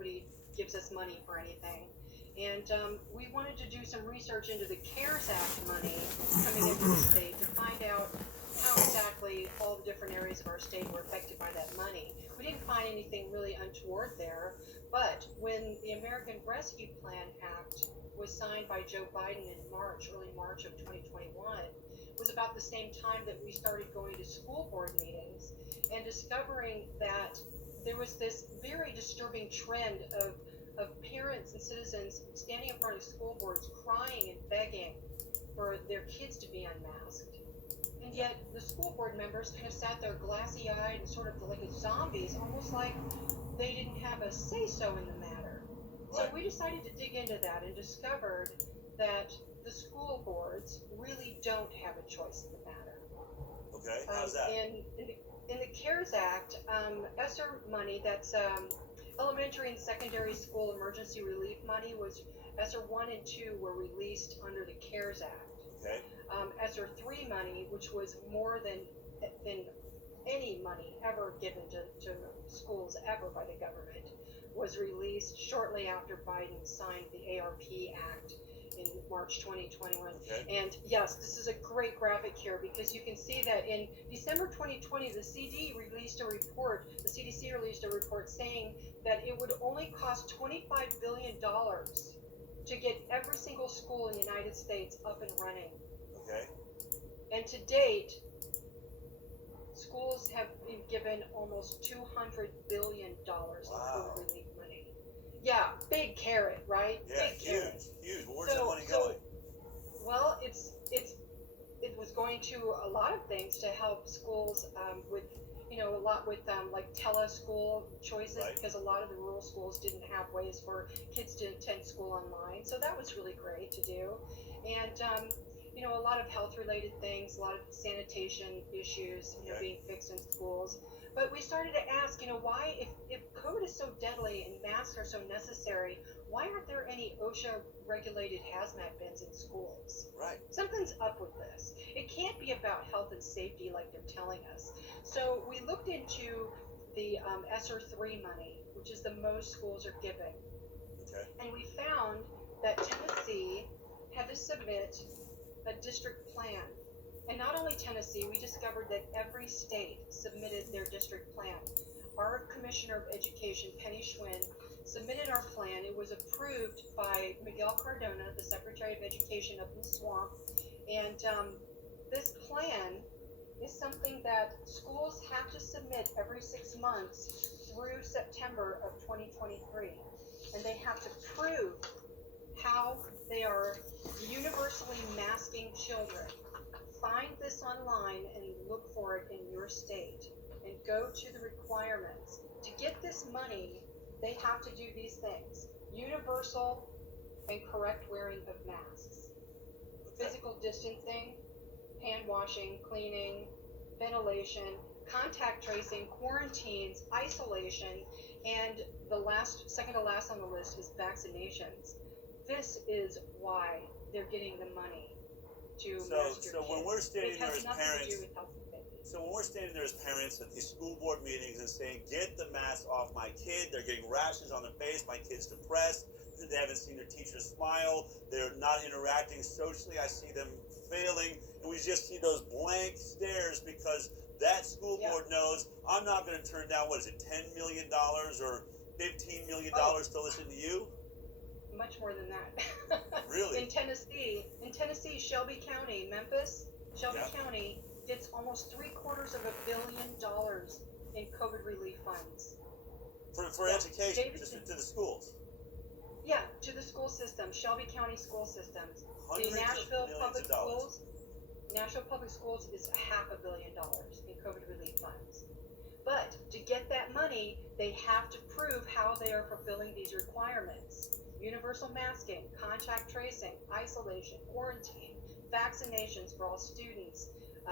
nobody gives us money for anything. And we wanted to do some research into the CARES Act money coming into the state to find out how exactly all the different areas of our state were affected by that money. We didn't find anything really untoward there, but when the American Rescue Plan Act was signed by Joe Biden in March, early March of 2021, it was about the same time that we started going to school board meetings and discovering that there was this very disturbing trend of parents and citizens standing in front of school boards crying and begging for their kids to be unmasked. And yet the school board members kind of sat there glassy eyed and sort of like zombies, almost like they didn't have a say so in the matter. So Right. we decided to dig into that and discovered that the school boards really don't have a choice in the matter. Okay. How's that? In the CARES Act, ESSER money, that's elementary and secondary school emergency relief money, was ESSER 1 and 2 were released under the CARES Act. Okay. ESSER 3 money, which was more than any money ever given to schools ever by the government, was released shortly after Biden signed the ARP Act in March 2021. Okay. And yes, this is a great graphic here because you can see that in December 2020, the CDC released a report saying that it would only cost $25 billion to get every single school in the United States up and running. Okay. And to date, schools have been given almost $200 billion in Wow. COVID relief money. Yeah, big carrot, right? Yeah. Big carrot. Huge. Where's that money going? Well, it was going to a lot of things to help schools with a lot with like teleschool choices, Right. because a lot of the rural schools didn't have ways for kids to attend school online. So that was really great to do, and a lot of health related things, a lot of sanitation issues, Okay. being fixed in schools. But we started to ask, why, if COVID is so deadly and masks are so necessary, why aren't there any OSHA regulated hazmat bins in schools? Right. Something's up with this. It can't be about health and safety like they're telling us. So we looked into the ESSER 3 money, which is the most schools are giving. Okay. And we found that Tennessee had to submit a district plan. And not only Tennessee, we discovered that every state submitted their district plan. Our Commissioner of Education, Penny Schwinn, submitted our plan. It was approved by Miguel Cardona, the Secretary of Education up in the swamp. And this plan is something that schools have to submit every 6 months through September of 2023. And they have to prove how they are universally masking children. Find this online and look for it in your state and go to the requirements. To get this money, they have to do these things: universal and correct wearing of masks, physical distancing, hand washing, cleaning, ventilation, contact tracing, quarantines, isolation, and second to last on the list is vaccinations. This is why they're getting the money to mask your kids. So when we're standing It there has as nothing to parents, do with health and safety. so when we're standing there as parents at these school board meetings and saying, "Get the mask off my kid," they're getting rashes on their face. My kid's depressed. They haven't seen their teacher smile. They're not interacting socially. I see them failing, and we just see those blank stares because that school board knows I'm not going to turn down, what is it, $10 million or $15 million to listen to you? Much more than that. Really? In Tennessee, Shelby County, Memphis, Shelby County gets almost $750 million in COVID relief funds. For education, Davidson. just to the schools. Yeah, to the school system, Shelby County school systems. Hundreds The of Nashville millions Public of dollars. Schools, Nashville Public Schools is $500 million in COVID relief funds. But to get that money, they have to prove how they are fulfilling these requirements: universal masking, contact tracing, isolation, quarantine, vaccinations for all students,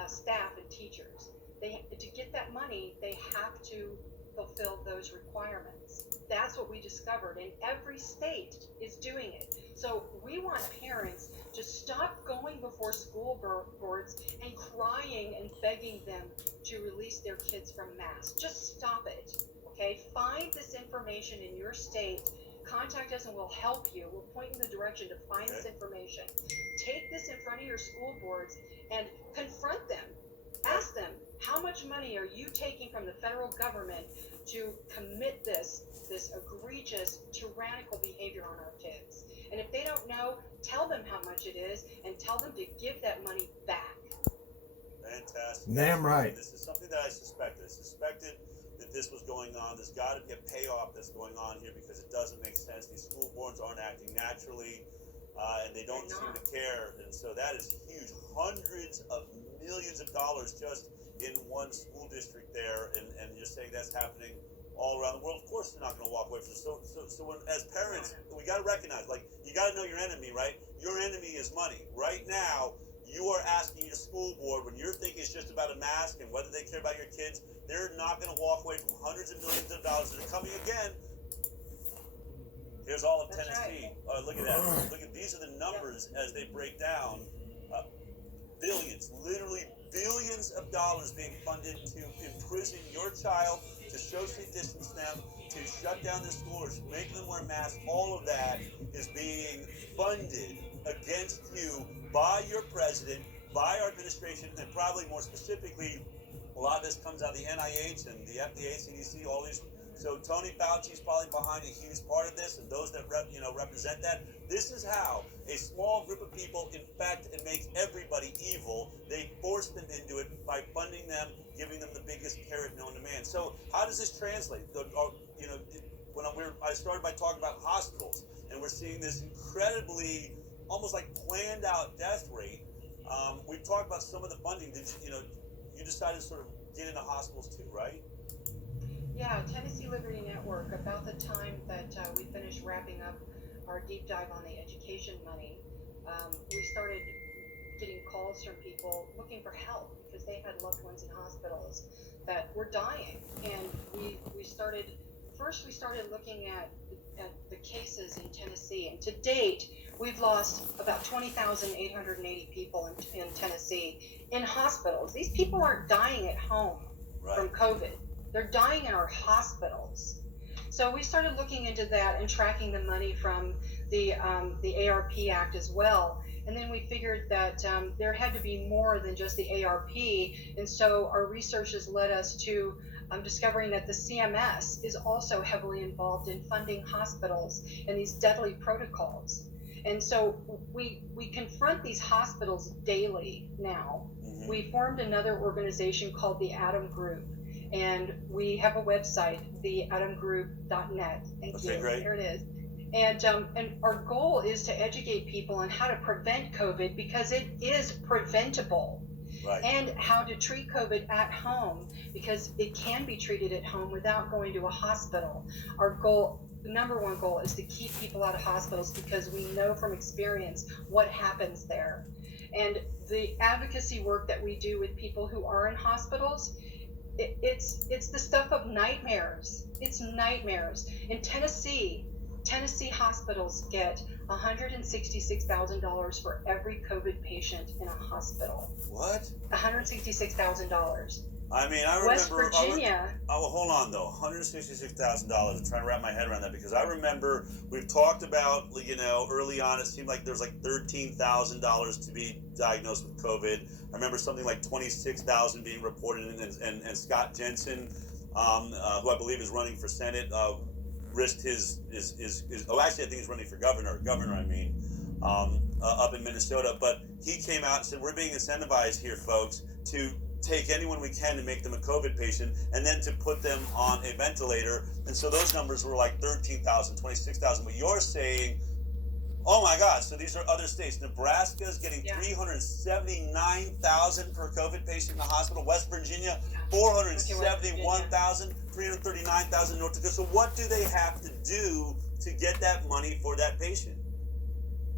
staff, and teachers. To get that money, they have to fulfill those requirements. That's what we discovered, and every state is doing it. So we want parents to stop going before school boards and crying and begging them to release their kids from masks. Just stop it, okay? Find this information in your state. Contact us and we'll help you. We'll point you in the direction to find this information. Take this in front of your school boards and confront them. Ask them, how much money are you taking from the federal government to commit this egregious, tyrannical behavior on our kids? And if they don't know, tell them how much it is and tell them to give that money back. Fantastic. Damn right. This is something that I suspected. I suspected that this was going on. There's got to be a payoff that's going on here because it doesn't make sense. These school boards aren't acting naturally, and they don't seem to care. And so that is huge. Hundreds of millions of dollars just in one school district there, and you're saying that's happening all around the world. Of course, they're not going to walk away from it. So when, as parents, we got to recognize, like, you got to know your enemy, right? Your enemy is money. Right now, you are asking your school board, when you're thinking it's just about a mask and whether they care about your kids, they're not going to walk away from hundreds of millions of dollars that are coming again. Here's all of Tennessee. Right. Look at that. Look at, these are the numbers as they break down. Billions, literally billions of dollars being funded to imprison your child, to socially distance them, to shut down their schools, make them wear masks. All of that is being funded against you by your president, by our administration, and probably more specifically, a lot of this comes out of the NIH and the FDA, CDC, all these. So Tony Fauci is probably behind a huge part of this, and those that represent that. This is how a small group of people infect and make everybody evil. They force them into it by funding them, giving them the biggest carrot known to man. So how does this translate? I started by talking about hospitals, and we're seeing this incredibly, almost like planned out death rate. We've talked about some of the funding. You decided to sort of get into hospitals too, right? Yeah, Tennessee Liberty Network, about the time that we finished wrapping up our deep dive on the education money, we started getting calls from people looking for help because they had loved ones in hospitals that were dying. And we started looking at the cases in Tennessee. And to date, we've lost about 20,880 people in Tennessee in hospitals. These people aren't dying at home from COVID. They're dying in our hospitals. So we started looking into that and tracking the money from the ARP Act as well. And then we figured that there had to be more than just the ARP. And so our research has led us to discovering that the CMS is also heavily involved in funding hospitals and these deadly protocols. And so we confront these hospitals daily now. Mm-hmm. We formed another organization called the Atom Group. And we have a website, theatomgroup.net. Thank you. Great. Here it is. And our goal is to educate people on how to prevent COVID because it is preventable. Right. And how to treat COVID at home because it can be treated at home without going to a hospital. Our goal, the number one goal, is to keep people out of hospitals because we know from experience what happens there. And the advocacy work that we do with people who are in hospitals, it's the stuff of nightmares. It's nightmares. In Tennessee hospitals get $166,000 for every COVID patient in a hospital. What? $166,000. I mean, I remember. West Virginia. Hold on though. $166,000. I'm trying to wrap my head around that because I remember we've talked about, early on it seemed like there was like $13,000 to be diagnosed with COVID. I remember something like 26,000 being reported, and Scott Jensen, who I believe is running for Senate, risked his I think he's running for governor. Up in Minnesota, but he came out and said, we're being incentivized here, folks, to take anyone we can to make them a COVID patient and then to put them on a ventilator. And so those numbers were like 13,000, 26,000. But you're saying, oh my God, so these are other states. Nebraska's getting $379,000 per COVID patient in the hospital. West Virginia, $471,000, $339,000 North Dakota. So what do they have to do to get that money for that patient?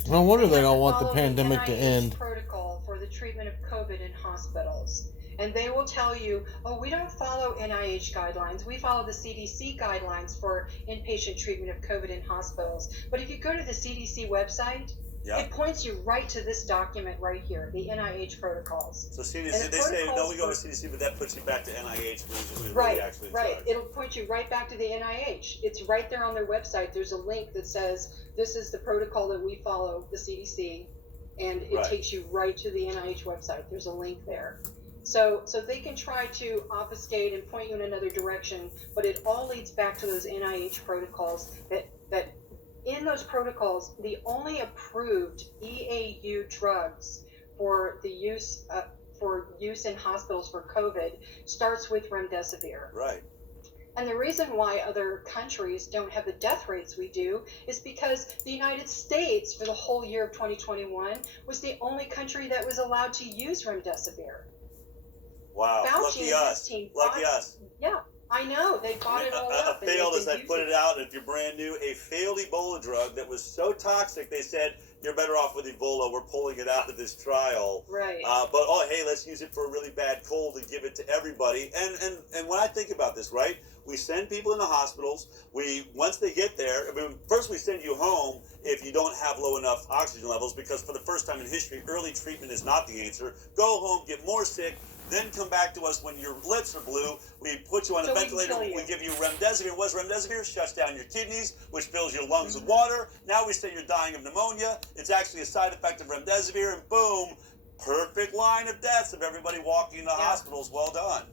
No wonder they don't want the pandemic to end. Protocol for the treatment of COVID in hospitals. And they will tell you, we don't follow NIH guidelines. We follow the CDC guidelines for inpatient treatment of COVID in hospitals. But if you go to the CDC website, Yeah. It points you right to this document right here, the NIH protocols. So And CDC, the they say no, protocols we go for- to CDC, but that puts you back to NIH. We Right, really actually in right. charge. It'll point you right back to the NIH. It's right there on their website. There's a link that says this is the protocol that we follow, the CDC, and it Right. takes you right to the NIH website. There's a link there. So they can try to obfuscate and point you in another direction, but it all leads back to those NIH protocols that in those protocols, the only approved EAU drugs for the use in hospitals for COVID starts with remdesivir. Right. And the reason why other countries don't have the death rates we do is because the United States, for the whole year of 2021, was the only country that was allowed to use remdesivir. Wow. Fauci Lucky and his us. team Lucky bought- us. Yeah, I know. They bought it all up. A and failed, they've as I been put using it out, if you're brand new, a failed Ebola drug that was so toxic, they said, you're better off with Ebola. We're pulling it out of this trial. Right. But, oh, hey, let's use it for a really bad cold and give it to everybody. And when I think about this, right, we send people into hospitals. Once they get there, I mean, first we send you home if you don't have low enough oxygen levels, because for the first time in history, early treatment is not the answer. Go home, get more sick, then come back to us when your lips are blue. We put you on So a we can ventilator. kill you. We give you remdesivir. What is remdesivir? Shuts down your kidneys, which fills your lungs with water. Now we say you're dying of pneumonia. It's actually a side effect of remdesivir, and boom, perfect line of deaths of everybody walking into hospitals. Well done.